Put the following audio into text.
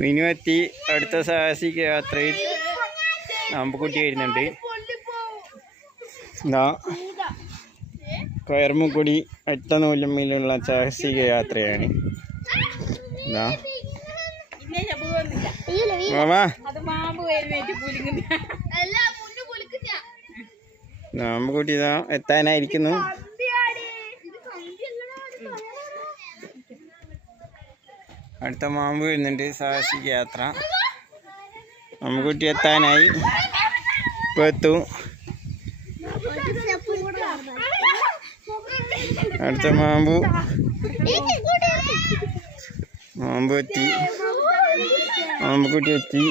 മിനുവെത്തി. അടുത്ത സാഹസിക യാത്രയിൽ അമ്പുകുട്ടി വരുന്നുണ്ട്. കയർമുക്കുടി 8 നൂലമ്മയിലുള്ള സാഹസിക യാത്രയാണ്. അമ്പുകുട്ടി എത്താനായിരിക്കുന്നു. അടുത്ത മാമ്പ് വരുന്നുണ്ട്. സാഹസിക യാത്ര. അമ്പുകുട്ടി എത്താനായി. ഇപ്പോൾ എത്തും. അടുത്ത മാമ്പ് എത്തി. അമ്പുകുട്ടി എത്തി.